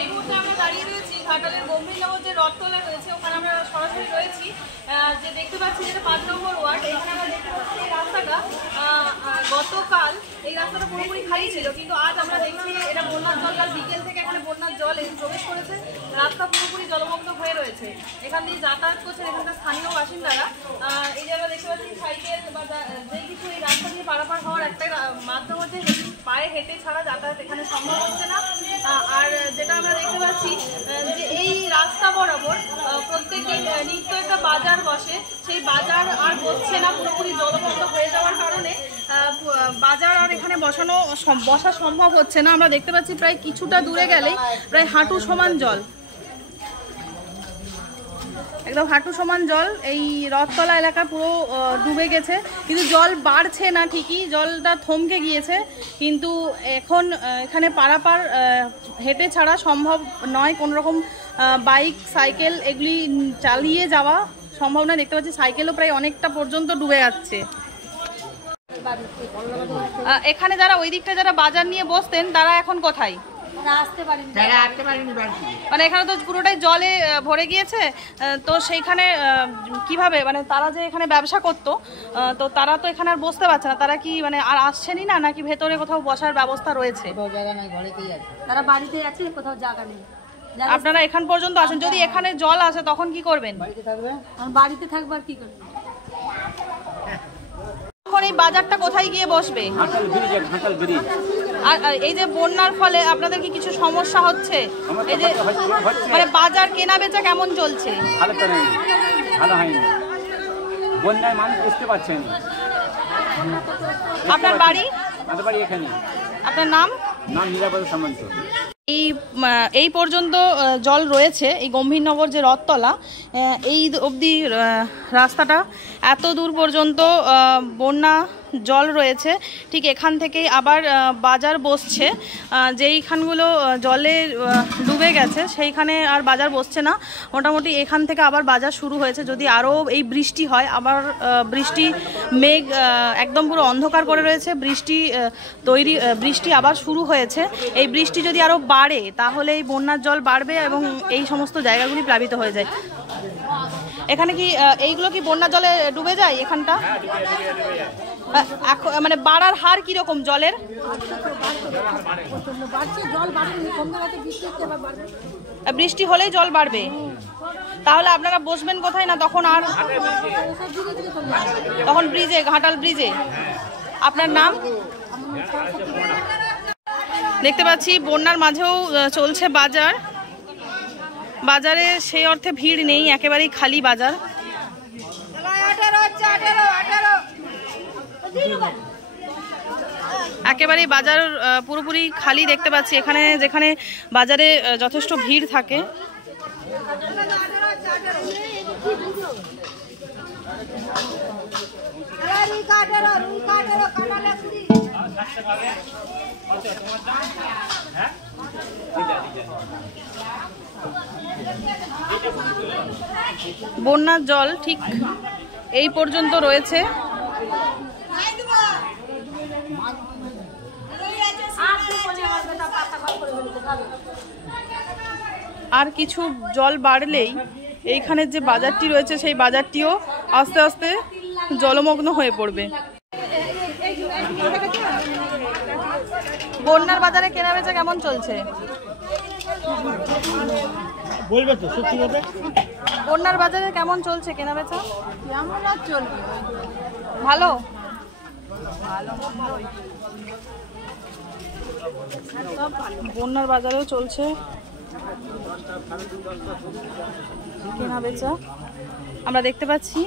এই মুহূর্তে আমরা দাঁড়িয়ে রয়েছি ঘাটালের গম্ভীরনগর যে রথতলা রয়েছে ওখানে আমরা সরাসরি রয়েছি। যে দেখতে পাচ্ছি যেটা 5 নম্বর ওয়ার্ড, এখানে আমরা দেখতে পাচ্ছি এই রাস্তাটা গতকাল এই রাস্তাটা পুরোপুরি খালি ছিল, কিন্তু আজ আমরা দেখছি এটা বন্যার জল, কাল বিকেল থেকে এখানে বন্যার জল প্রবেশ করেছে, রাস্তা পুরোপুরি জলমগ্ন হয়ে রয়েছে। এখান দিয়ে যাতায়াত করছেন এখানকার স্থানীয় বাসিন্দারা। এই যে আমরা দেখতে পাচ্ছি সাইকেল বা যে কিছু এই রাস্তা দিয়ে পারাপার হওয়ার একটাই মাধ্যম হচ্ছে পায়ে হেঁটে ছাড়া যাতায়াত এখানে সম্ভব হচ্ছে না। আর যেটা আমরা দেখতে পাচ্ছি যে এই রাস্তা বরাবর প্রত্যেকদিন নিত্য একটা বাজার বসে, সেই বাজার আর বসছে না, পুরোপুরি জলমগ্ন হয়ে যাওয়ার কারণে বাজার আর এখানে বসা সম্ভব হচ্ছে না। আমরা দেখতে পাচ্ছি প্রায় কিছুটা দূরে গেলেই প্রায় হাঁটু সমান জল, একদম হাঁটু সমান জল এই রথতলা এলাকা পুরো ডুবে গেছে। কিন্তু জল বাড়ছে না, ঠিকই জলটা থমকে গিয়েছে, কিন্তু এখন এখানে পারাপার হেঁটে ছাড়া সম্ভব নয়। কোনো রকম বাইক সাইকেল এগুলি চালিয়ে যাওয়া সম্ভব নয়। দেখতে পাচ্ছি সাইকেলও প্রায় অনেকটা পর্যন্ত ডুবে যাচ্ছে। এখানে যারা ওই দিকটা যারা বাজার নিয়ে বসতেন তারা এখন কোথায়? মানে এখানে তো পুরোটাই জলে ভরে গিয়েছে, তো সেইখানে কিভাবে মানে তারা যে এখানে ব্যবসা করতো তো তারা তো এখানে আর বসতে পারছে না, তারা কি মানে আর আসছেনই না, নাকি ভেতরে কোথাও বসার ব্যবস্থা রয়েছে? তারা বাড়িতে আছে, কোথাও জায়গা নেই। আপনারা এখান পর্যন্ত আসেন, যদি এখানে জল আসে তখন কি করবেন? বাড়িতে থাকবে আর কি করবেন। এখন এই বাজারটা কোথায় গিয়ে বসবে? আর এই যে বন্যার ফলে আপনাদের কি কিছু সমস্যা হচ্ছে? এই যে মানে বাজার কেনা বেচা কেমন চলছে? ভালো হয়নি, বন্যায় মানুষ বুঝতে পারছেন। আপনার বাড়ি? আমাদের বাড়ি এখানে। আপনার নাম? নাম নিরাপদ সামন্ত। এই পর্যন্ত জল রয়েছে এই গম্ভীরনগর যে রথতলা, এই অবধি রাস্তাটা এত দূর পর্যন্ত বন্যা জল রয়েছে। ঠিক এখান থেকেই আবার বাজার বসছে, যেইখানগুলো জলে ডুবে গেছে সেইখানে আর বাজার বসছে না। মোটামুটি এখান থেকে আবার বাজার শুরু হয়েছে। যদি আরও এই বৃষ্টি হয়, আবার বৃষ্টি মেঘ একদম পুরো অন্ধকার করে রয়েছে, বৃষ্টি আবার শুরু হয়েছে। এই বৃষ্টি যদি আরও বাড়ে তাহলে এই বন্যার জল বাড়বে এবং এই সমস্ত জায়গাগুলি প্লাবিত হয়ে যায়। এখানে কি এইগুলো কি বন্যার জলে ডুবে যায়? এখানটা মানে বাড়ার হার কিরকম জলের? বৃষ্টি হলেই জল বাড়বে, তাহলে আপনারা বসবেন কোথায়? না তখন আর তখন ব্রিজে, ঘাটাল ব্রিজে। আপনার নাম? দেখতে পাচ্ছি বন্যার মাঝেও চলছে বাজার। বাজারে সেই অর্থে ভিড় নেই, একেবারেই খালি বাজার। একেবারেই বাজার পুরোপুরি খালি দেখতে পাচ্ছি। এখানে যেখানে বাজারে যথেষ্ট ভিড় থাকে, বন্যার জল ঠিক এই পর্যন্ত রয়েছে। আর কিছু জল বাড়লেই এইখানের যে বাজারটি রয়েছে সেই বাজারটিও আস্তে আস্তে জলমগ্ন হয়ে পড়বে। বন্যার বাজারে কেনা বেচা কেমন চলছে? বলবে তো সত্যি কথা। বন্যার বাজারে কেমন চলছে কেনা বেচা? কেমন আর চলবে? ভালো। বন্যার বাজারেও চলছে কেনা বেচা, আমরা দেখতে পাচ্ছি।